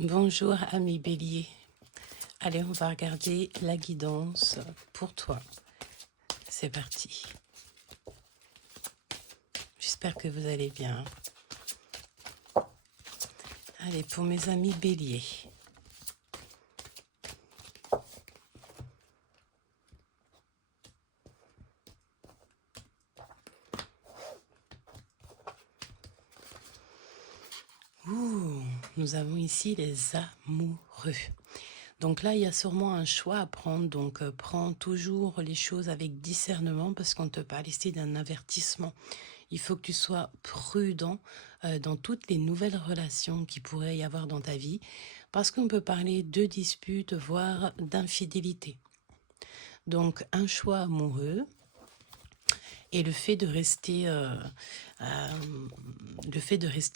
Bonjour ami Bélier. Allez, on va regarder la guidance pour toi. C'est parti. J'espère que vous allez bien. Allez, pour mes amis Bélier. Ouh, nous avons ici les amoureux. Donc là, il y a sûrement un choix à prendre. Donc, prends toujours les choses avec discernement parce qu'on te parle ici d'un avertissement. Il faut que tu sois prudent dans toutes les nouvelles relations qui pourraient y avoir dans ta vie parce qu'on peut parler de disputes, voire d'infidélité. Donc, un choix amoureux et le fait de rester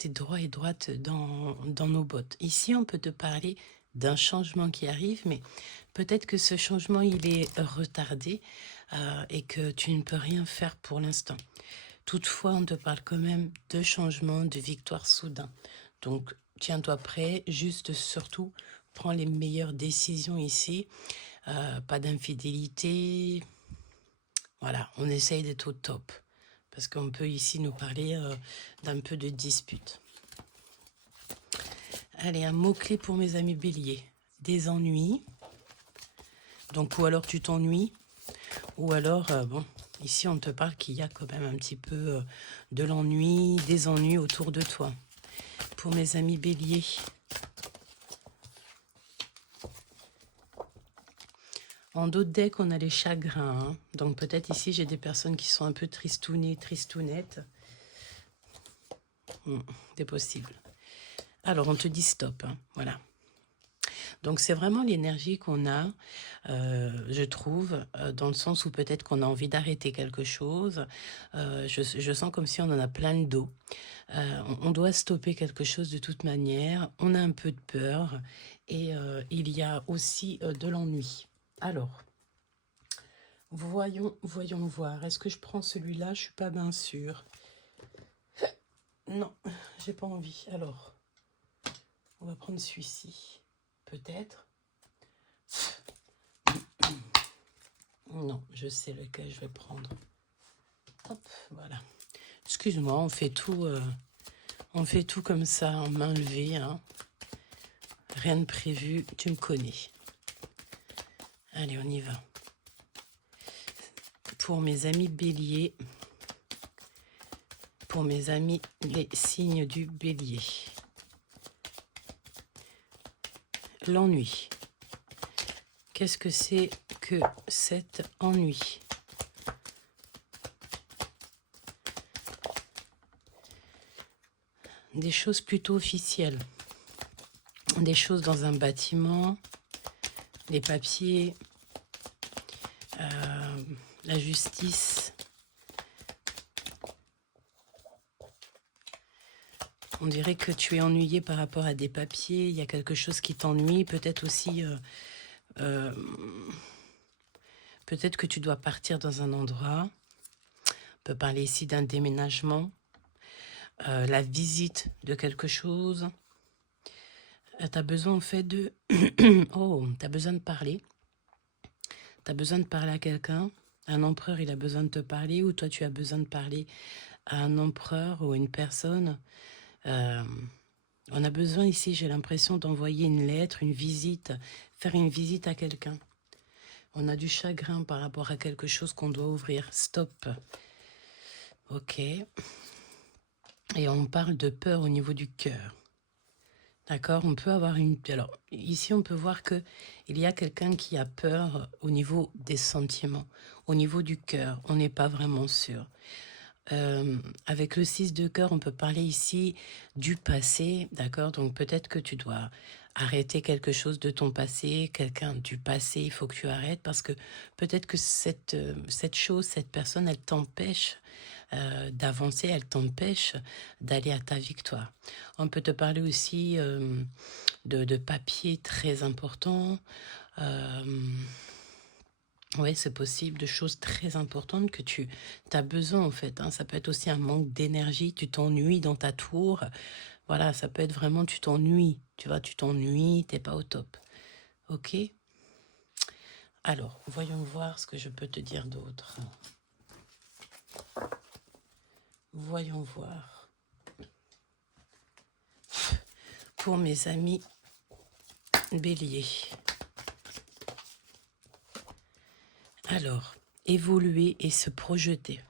droit et droite dans nos bottes. Ici, on peut te parler d'un changement qui arrive, mais peut-être que ce changement, il est retardé et que tu ne peux rien faire pour l'instant. Toutefois, on te parle quand même de changement, de victoire soudain. Donc, tiens-toi prêt, juste surtout, prends les meilleures décisions ici. Pas d'infidélité. Voilà, on essaye d'être au top. Parce qu'on peut ici nous parler d'un peu de dispute. Allez, un mot-clé pour mes amis béliers. Des ennuis. Donc, ou alors tu t'ennuies, ou alors, bon, ici on te parle qu'il y a quand même un petit peu de l'ennui, des ennuis autour de toi. Pour mes amis béliers. En d'autres decks, on a les chagrins. Hein. Donc peut-être ici, j'ai des personnes qui sont un peu tristounées, tristounettes. C'est possible. Alors, on te dit stop. Hein. Voilà. Donc, c'est vraiment l'énergie qu'on a, je trouve, dans le sens où peut-être qu'on a envie d'arrêter quelque chose. Je sens comme si on en a plein le dos. On doit stopper quelque chose de toute manière. On a un peu de peur et il y a aussi de l'ennui. Alors, voyons voir. Est-ce que je prends celui-là? Je suis pas bien sûre. Non, j'ai pas envie. Alors, on va prendre celui-ci. Peut-être. Non, je sais lequel je vais prendre. Hop, voilà. Excuse-moi, on fait tout comme ça, en main levée. Hein. Rien de prévu, tu me connais. Allez, on y va. Pour mes amis béliers, pour mes amis les signes du bélier. L'ennui. Qu'est-ce que c'est que cet ennui? Des choses plutôt officielles. Des choses dans un bâtiment, les papiers, la justice. On dirait que tu es ennuyé par rapport à des papiers, il y a quelque chose qui t'ennuie, peut-être aussi, peut-être que tu dois partir dans un endroit. On peut parler ici d'un déménagement, la visite de quelque chose. Tu as besoin en fait de... oh, tu as besoin de parler. Tu as besoin de parler à quelqu'un. Un empereur, il a besoin de te parler, ou toi, tu as besoin de parler à un empereur ou à une personne. On a besoin ici, j'ai l'impression, d'envoyer une lettre, une visite, faire une visite à quelqu'un. On a du chagrin par rapport à quelque chose qu'on doit ouvrir. Stop. Ok. Et on parle de peur au niveau du cœur. D'accord, on peut avoir une... Alors, ici, on peut voir qu'il y a quelqu'un qui a peur au niveau des sentiments, au niveau du cœur. On n'est pas vraiment sûr. Avec le 6 de cœur, on peut parler ici du passé, d'accord? Donc, peut-être que tu dois arrêter quelque chose de ton passé, quelqu'un du passé, il faut que tu arrêtes parce que peut-être que cette chose, cette personne, elle t'empêche d'avancer, elle t'empêche d'aller à ta victoire. On peut te parler aussi de papiers très importants. Oui, c'est possible, de choses très importantes que tu as besoin en fait. Hein. Ça peut être aussi un manque d'énergie, tu t'ennuies dans ta tour. Voilà, ça peut être vraiment tu t'ennuies. Tu vois, tu t'ennuies, t'es pas au top. Ok? Alors, voyons voir ce que je peux te dire d'autre. Voyons voir. Pour mes amis béliers. Alors, évoluer et se projeter.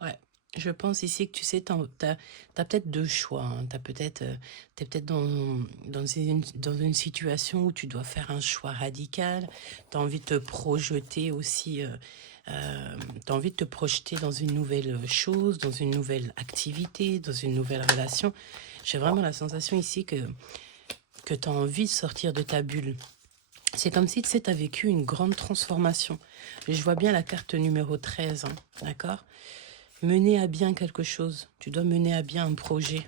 Ouais, je pense ici que tu sais, t'as peut-être deux choix. Hein. T'es peut-être dans une situation où tu dois faire un choix radical. Tu as envie de te projeter aussi. Tu as envie de te projeter dans une nouvelle chose, dans une nouvelle activité, dans une nouvelle relation. J'ai vraiment la sensation ici que tu as envie de sortir de ta bulle. C'est comme si tu as vécu une grande transformation. Je vois bien la carte numéro 13, hein, d'accord? Mener à bien quelque chose. Tu dois mener à bien un projet.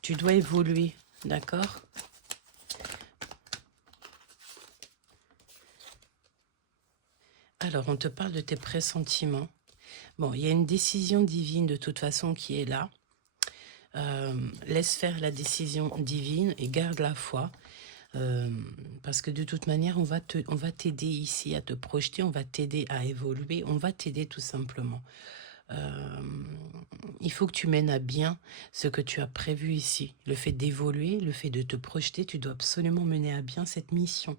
Tu dois évoluer, d'accord? Alors, on te parle de tes pressentiments. Bon, il y a une décision divine de toute façon qui est là. Laisse faire la décision divine et garde la foi. Parce que de toute manière, on va t'aider ici à te projeter, on va t'aider à évoluer, on va t'aider tout simplement. Il faut que tu mènes à bien ce que tu as prévu ici. Le fait d'évoluer, le fait de te projeter, tu dois absolument mener à bien cette mission.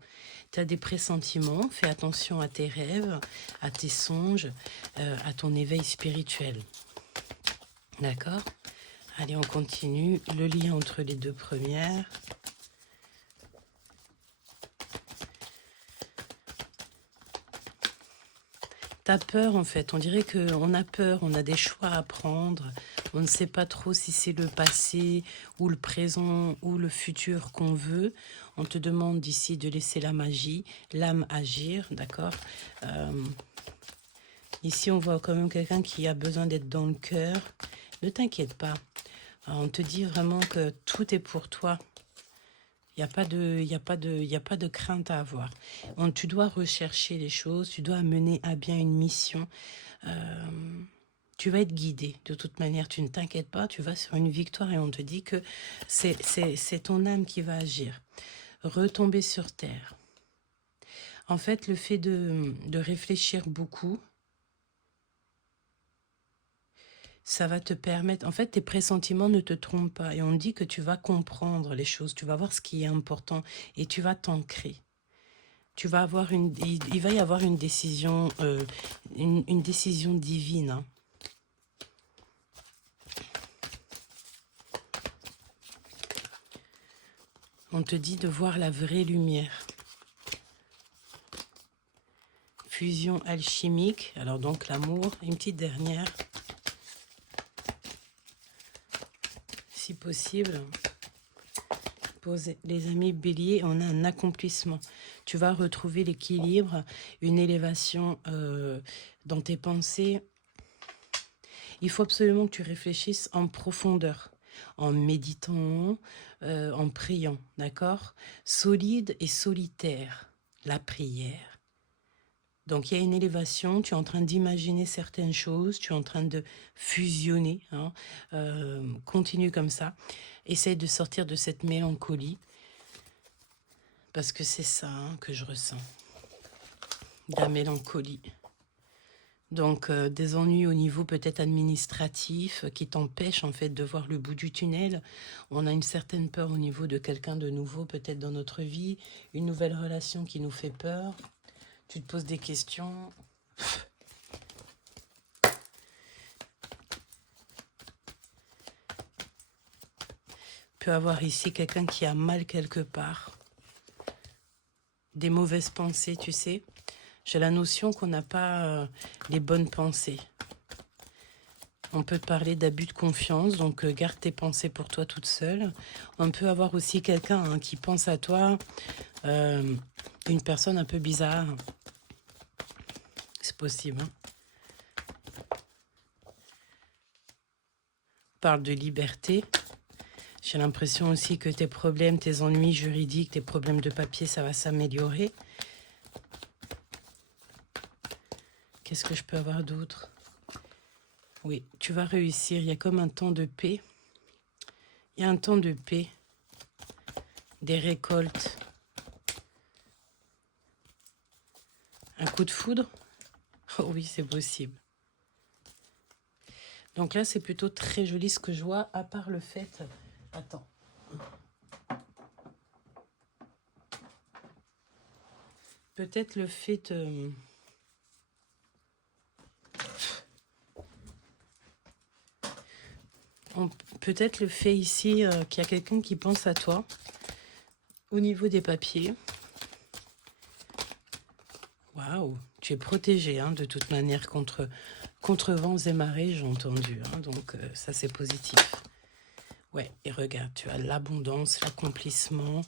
Tu as des pressentiments, fais attention à tes rêves, à tes songes, à ton éveil spirituel. D'accord? Allez, on continue. Le lien entre les deux premières. T'as peur en fait, on dirait qu'on a peur, on a des choix à prendre, on ne sait pas trop si c'est le passé ou le présent ou le futur qu'on veut. On te demande ici de laisser la magie, l'âme agir, d'accord? Ici on voit quand même quelqu'un qui a besoin d'être dans le cœur. Ne t'inquiète pas, on te dit vraiment que tout est pour toi. Il n'y a pas de crainte à avoir. Tu dois rechercher les choses, tu dois mener à bien une mission. Tu vas être guidé. De toute manière, tu ne t'inquiètes pas, tu vas sur une victoire et on te dit que c'est ton âme qui va agir. Retomber sur terre. En fait, le fait de réfléchir beaucoup, ça va te permettre... En fait, tes pressentiments ne te trompent pas. Et on dit que tu vas comprendre les choses, tu vas voir ce qui est important et tu vas t'ancrer. Tu vas avoir il va y avoir une décision, une décision divine. Hein. On te dit de voir la vraie lumière. Fusion alchimique. Alors donc l'amour. Une petite dernière. Si possible. Pour les amis béliers, on a un accomplissement. Tu vas retrouver l'équilibre, une élévation dans tes pensées. Il faut absolument que tu réfléchisses en profondeur, en méditant, en priant, d'accord? Solide et solitaire, la prière. Donc il y a une élévation, tu es en train d'imaginer certaines choses, tu es en train de fusionner, hein, continue comme ça. Essaye de sortir de cette mélancolie, parce que c'est ça hein, que je ressens, de la mélancolie. Donc des ennuis au niveau peut-être administratif qui t'empêchent en fait de voir le bout du tunnel. On a une certaine peur au niveau de quelqu'un de nouveau peut-être dans notre vie, une nouvelle relation qui nous fait peur. Tu te poses des questions. Peut avoir ici quelqu'un qui a mal quelque part. Des mauvaises pensées, tu sais. J'ai la notion qu'on n'a pas les bonnes pensées. On peut te parler d'abus de confiance, donc garde tes pensées pour toi toute seule. On peut avoir aussi quelqu'un hein, qui pense à toi, une personne un peu bizarre. C'est possible. Hein. On parle de liberté. J'ai l'impression aussi que tes problèmes, tes ennuis juridiques, tes problèmes de papier, ça va s'améliorer. Qu'est-ce que je peux avoir d'autre? Oui, tu vas réussir. Il y a comme un temps de paix. Il y a un temps de paix, des récoltes, un coup de foudre. Oh oui, c'est possible. Donc là, c'est plutôt très joli ce que je vois, à part le fait... Attends. Peut-être le fait... Peut-être le fait ici qu'il y a quelqu'un qui pense à toi au niveau des papiers. Waouh, tu es protégé hein, de toute manière contre vents et marées, j'ai entendu. Hein, donc ça, c'est positif. Ouais, et regarde, tu as l'abondance, l'accomplissement.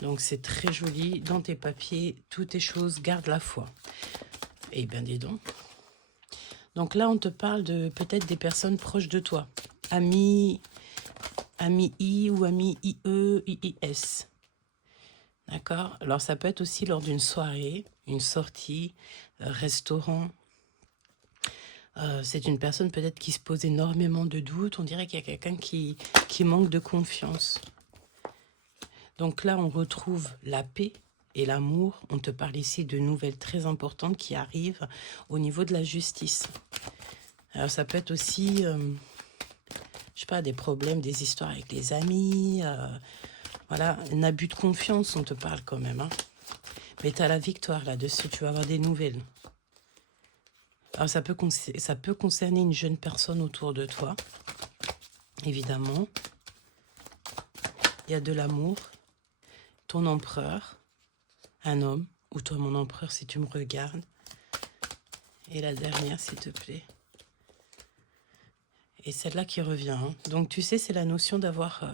Donc c'est très joli. Dans tes papiers, toutes tes choses, garde la foi. Eh bien, dis donc. Donc là, on te parle de peut-être des personnes proches de toi. Amis I ou amis IE, IIS. D'accord? Alors ça peut être aussi lors d'une soirée, une sortie, restaurant. C'est une personne peut-être qui se pose énormément de doutes. On dirait qu'il y a quelqu'un qui manque de confiance. Donc là, on retrouve la paix et l'amour. On te parle ici de nouvelles très importantes qui arrivent au niveau de la justice. Alors ça peut être aussi, je sais pas, des problèmes, des histoires avec les amis. Voilà, un abus de confiance, on te parle quand même. Hein. Mais tu as la victoire là-dessus, tu vas avoir des nouvelles. Alors ça peut concerner une jeune personne autour de toi, évidemment. Il y a de l'amour. Ton empereur, un homme, ou toi mon empereur si tu me regardes. Et la dernière, s'il te plaît. Et celle-là qui revient. Hein. Donc tu sais, c'est la notion d'avoir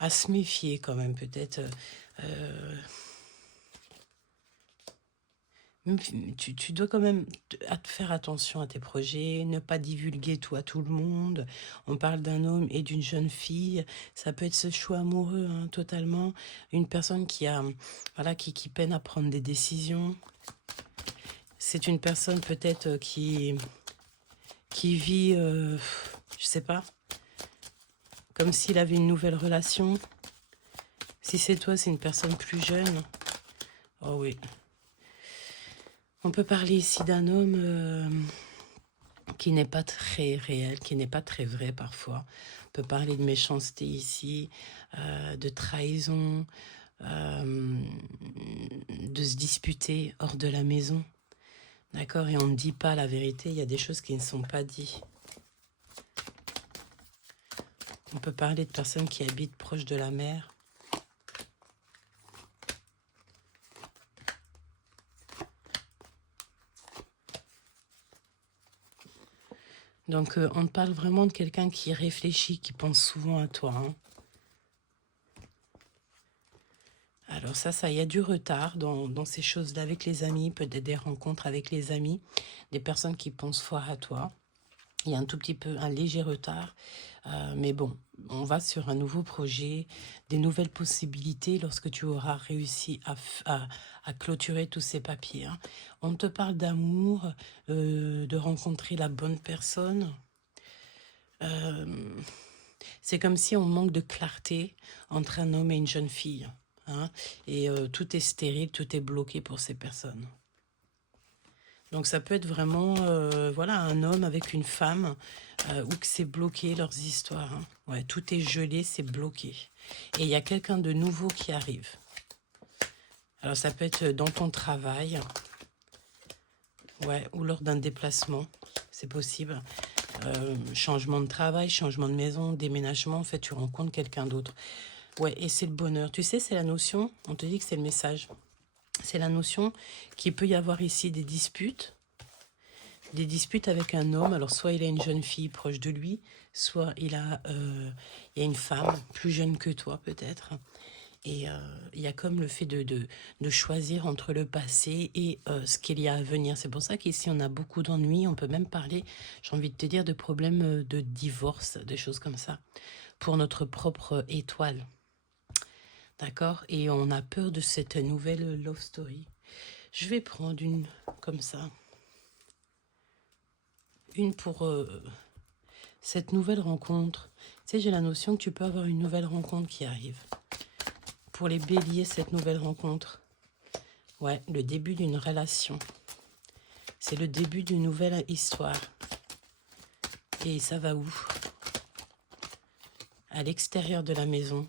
à se méfier quand même, peut-être. Tu dois quand même faire attention à tes projets, ne pas divulguer tout à tout le monde. On parle d'un homme et d'une jeune fille. Ça peut être ce choix amoureux, hein, totalement. Une personne qui a, voilà, qui peine à prendre des décisions. C'est une personne peut-être qui vit, je sais pas, comme s'il avait une nouvelle relation. Si c'est toi, c'est une personne plus jeune. Oh oui. On peut parler ici d'un homme qui n'est pas très réel, qui n'est pas très vrai parfois. On peut parler de méchanceté ici, de trahison, de se disputer hors de la maison. D'accord? Et on ne dit pas la vérité, il y a des choses qui ne sont pas dites. On peut parler de personnes qui habitent proche de la mer. Donc, on parle vraiment de quelqu'un qui réfléchit, qui pense souvent à toi. Hein. Alors ça, il y a du retard dans ces choses-là avec les amis, peut-être des rencontres avec les amis, des personnes qui pensent fort à toi. Il y a un tout petit peu, un léger retard. Mais bon, on va sur un nouveau projet, des nouvelles possibilités lorsque tu auras réussi à clôturer tous ces papiers. Hein. On te parle d'amour, de rencontrer la bonne personne. C'est comme si on manque de clarté entre un homme et une jeune fille. Hein, et tout est stérile, tout est bloqué pour ces personnes. Donc ça peut être vraiment voilà, un homme avec une femme ou que c'est bloqué leurs histoires. Hein. Ouais, tout est gelé, c'est bloqué. Et il y a quelqu'un de nouveau qui arrive. Alors ça peut être dans ton travail, ouais, ou lors d'un déplacement, c'est possible. Changement de travail, changement de maison, déménagement, en fait tu rencontres quelqu'un d'autre. Ouais, et c'est le bonheur. Tu sais, c'est la notion, on te dit que c'est le message. C'est la notion qu'il peut y avoir ici des disputes avec un homme. Alors, soit il a une jeune fille proche de lui, soit il y a une femme plus jeune que toi, peut-être. Et il y a comme le fait de choisir entre le passé et ce qu'il y a à venir. C'est pour ça qu'ici, on a beaucoup d'ennuis. On peut même parler, j'ai envie de te dire, de problèmes de divorce, des choses comme ça, pour notre propre étoile. D'accord? Et on a peur de cette nouvelle love story. Je vais prendre une comme ça. Une pour Cette nouvelle rencontre, tu sais, j'ai la notion que tu peux avoir une nouvelle rencontre qui arrive. Pour les béliers, cette nouvelle rencontre, ouais, le début d'une relation. C'est le début d'une nouvelle histoire. Et ça va où? À l'extérieur de la maison.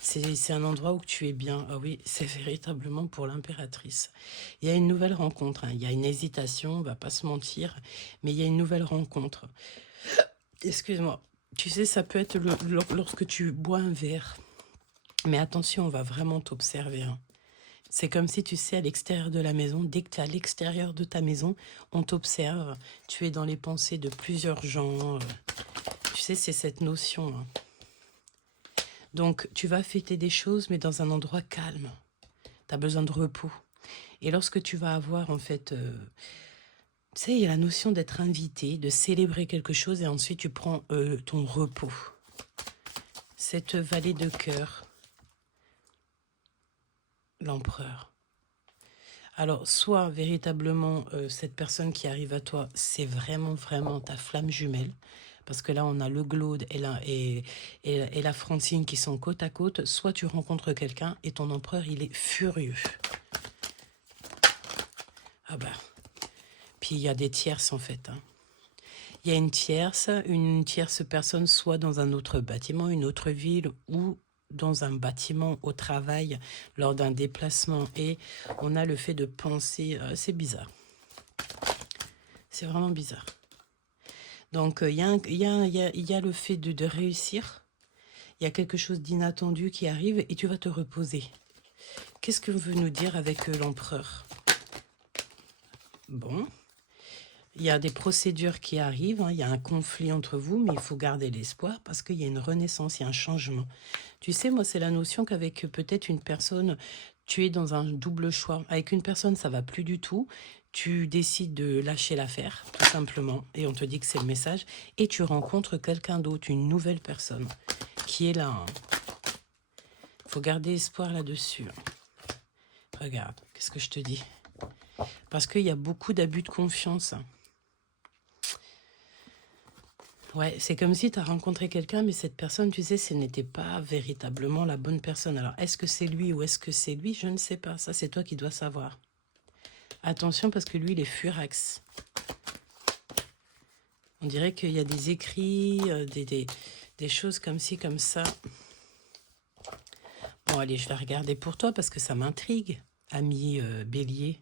C'est un endroit où tu es bien. Ah oui, c'est véritablement pour l'impératrice. Il y a une nouvelle rencontre. Hein. Il y a une hésitation, on ne va pas se mentir. Mais il y a une nouvelle rencontre. Excuse-moi. Tu sais, ça peut être lorsque tu bois un verre. Mais attention, on va vraiment t'observer. Hein. C'est comme si, tu sais, à l'extérieur de la maison, dès que tu es à l'extérieur de ta maison, on t'observe. Tu es dans les pensées de plusieurs gens. Tu sais, c'est cette notion. Hein. Donc, tu vas fêter des choses, mais dans un endroit calme. Tu as besoin de repos. Et lorsque tu vas avoir, en fait, tu sais, il y a la notion d'être invité, de célébrer quelque chose, et ensuite tu prends ton repos. Cette vallée de cœur, l'empereur. Alors, soit véritablement, cette personne qui arrive à toi, c'est vraiment, vraiment ta flamme jumelle. Parce que là, on a le Glaude et la Francine qui sont côte à côte. Soit tu rencontres quelqu'un et ton empereur, il est furieux. Ah bah. Puis il y a des tierces en fait. Hein. Il y a une tierce personne, soit dans un autre bâtiment, une autre ville ou dans un bâtiment au travail lors d'un déplacement. Et on a le fait de penser, c'est bizarre. C'est vraiment bizarre. Donc il y a le fait de réussir. Il y a quelque chose d'inattendu qui arrive et tu vas te reposer. Qu'est-ce que veut nous dire avec l'empereur? Bon. Il y a des procédures qui arrivent, hein, il y a un conflit entre vous, mais il faut garder l'espoir parce qu'il y a une renaissance, il y a un changement. Tu sais, moi, c'est la notion qu'avec peut-être une personne, tu es dans un double choix. Avec une personne, ça va plus du tout. Tu décides de lâcher l'affaire, tout simplement, et on te dit que c'est le message. Et tu rencontres quelqu'un d'autre, une nouvelle personne, qui est là. Hein. Faut garder espoir là-dessus. Regarde, qu'est-ce que je te dis? Parce qu'il y a beaucoup d'abus de confiance. Ouais, c'est comme si tu as rencontré quelqu'un, mais cette personne, tu sais, ce n'était pas véritablement la bonne personne. Alors, est-ce que c'est lui ou est-ce que c'est lui? Je ne sais pas. Ça, c'est toi qui dois savoir. Attention, parce que lui, il est furax. On dirait qu'il y a des écrits, des choses comme ci, comme ça. Bon, allez, je vais regarder pour toi parce que ça m'intrigue, ami Bélier.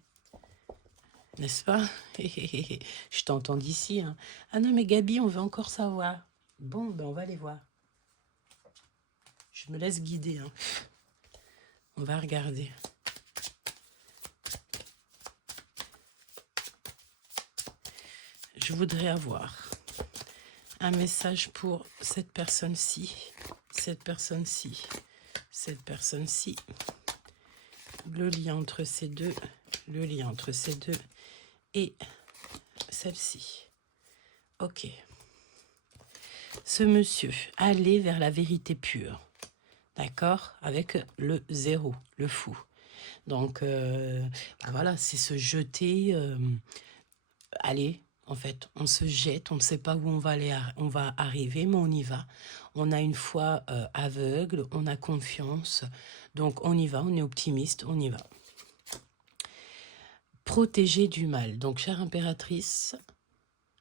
N'est-ce pas? Je t'entends d'ici. Hein. Ah non, mais Gabi, on veut encore savoir. Bon, ben on va aller voir. Je me laisse guider. Hein. On va regarder. Je voudrais avoir un message pour cette personne-ci, cette personne-ci, cette personne-ci. Le lien entre ces deux, le lien entre ces deux et celle-ci. Ok. Ce monsieur, allez vers la vérité pure. D'accord? Avec le zéro, le fou. Donc, voilà, c'est se jeter. Allez, en fait, on se jette, on ne sait pas où on va aller, on va arriver, mais on y va. On a une foi aveugle, on a confiance. Donc, on y va, on est optimiste, on y va. Protégé du mal. Donc, chère impératrice,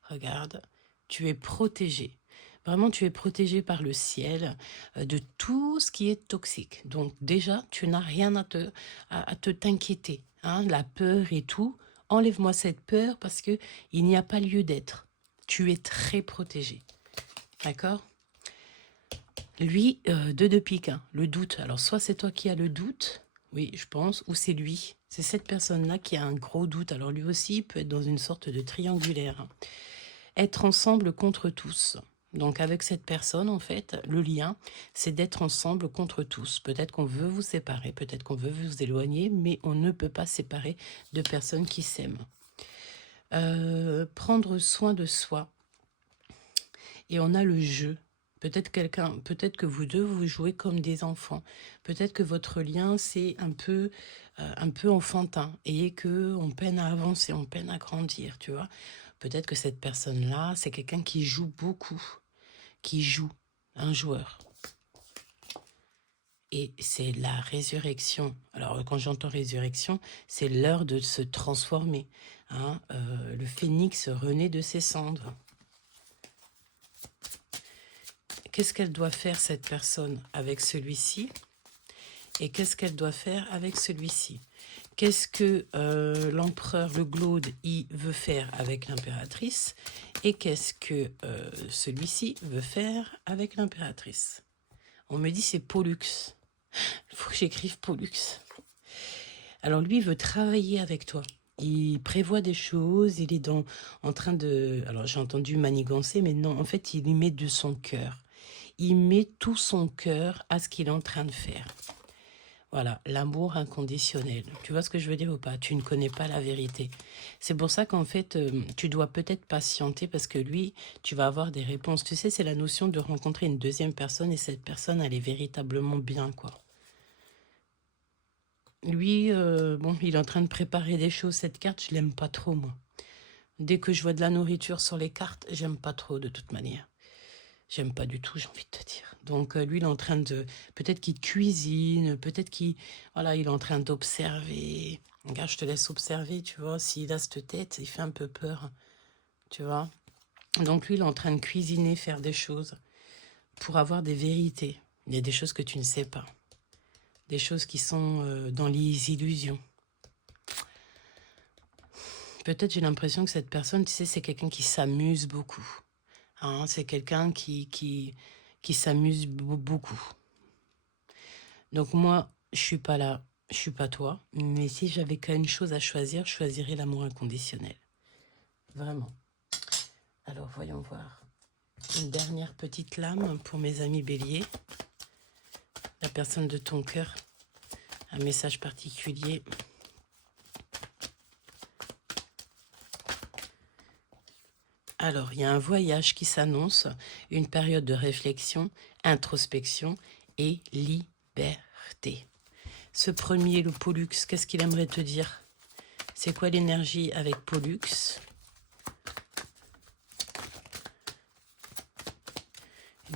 regarde, tu es protégée. Vraiment, tu es protégée par le ciel de tout ce qui est toxique. Donc, déjà, tu n'as rien à t'inquiéter. Hein, la peur et tout. Enlève-moi cette peur parce qu'il n'y a pas lieu d'être. Tu es très protégée. D'accord? Lui, deux piques, hein, le doute. Alors, soit c'est toi qui as le doute, oui, je pense, ou c'est lui. C'est cette personne-là qui a un gros doute. Alors, lui aussi, il peut être dans une sorte de triangulaire. Hein. Être ensemble contre tous. Donc, avec cette personne, en fait, le lien, c'est d'être ensemble contre tous. Peut-être qu'on veut vous séparer, peut-être qu'on veut vous éloigner, mais on ne peut pas séparer de personnes qui s'aiment. Prendre soin de soi. Et on a le jeu. Peut-être que vous deux, vous jouez comme des enfants. Peut-être que votre lien, c'est un peu enfantin et qu'on peine à avancer, on peine à grandir, tu vois. Peut-être que cette personne-là, c'est quelqu'un qui joue beaucoup. qui joue, un joueur. Et c'est la résurrection. Alors, quand j'entends résurrection, c'est l'heure de se transformer. Hein. Le phénix renaît de ses cendres. Qu'est-ce qu'elle doit faire, cette personne, avec celui-ci? Et qu'est-ce qu'elle doit faire avec celui-ci? Qu'est-ce que l'empereur, le Glaude, il veut faire avec l'impératrice? Et qu'est-ce que celui-ci veut faire avec l'impératrice? On me dit c'est Pollux. Il faut que j'écrive Pollux. Alors lui, il veut travailler avec toi. Il prévoit des choses, il est en train de... Alors j'ai entendu manigancer, mais non, en fait, il y met de son cœur. Il met tout son cœur à ce qu'il est en train de faire. Voilà, l'amour inconditionnel. Tu vois ce que je veux dire ou pas? Tu ne connais pas la vérité. C'est pour ça qu'en fait, tu dois peut-être patienter parce que lui, tu vas avoir des réponses. Tu sais, c'est la notion de rencontrer une deuxième personne et cette personne, elle est véritablement bien, quoi. Lui, bon, il est en train de préparer des choses. Cette carte, je l'aime pas trop, moi. Dès que je vois de la nourriture sur les cartes, j'aime pas trop de toute manière. J'aime pas du tout, j'ai envie de te dire. Donc, lui, il est en train de... Peut-être qu'il cuisine, peut-être qu'il... Voilà, il est en train d'observer. Regarde, je te laisse observer, tu vois. S'il a cette tête, il fait un peu peur, tu vois. Donc, lui, il est en train de cuisiner, faire des choses pour avoir des vérités. Il y a des choses que tu ne sais pas. Des choses qui sont dans les illusions. Peut-être j'ai l'impression que cette personne, tu sais, c'est quelqu'un qui s'amuse beaucoup. Hein, c'est quelqu'un qui s'amuse beaucoup. Donc moi, je suis pas là, je suis pas toi. Mais si j'avais qu'une chose à choisir, je choisirais l'amour inconditionnel. Vraiment. Alors voyons voir. Une dernière petite lame pour mes amis béliers. La personne de ton cœur. Un message particulier. Alors, il y a un voyage qui s'annonce, une période de réflexion, introspection et liberté. Ce premier, le Pollux, qu'est-ce qu'il aimerait te dire? C'est quoi l'énergie avec Pollux?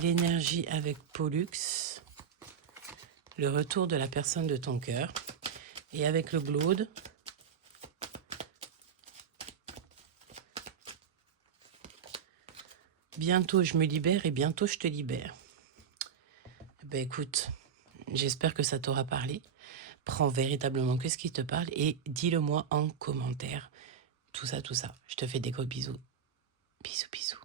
L'énergie avec Pollux, le retour de la personne de ton cœur. Et avec le Glaude, bientôt je me libère et bientôt je te libère. Ben écoute, j'espère que ça t'aura parlé. Prends véritablement que ce qui te parle et dis-le moi en commentaire. Tout ça, tout ça. Je te fais des gros bisous. Bisous, bisous.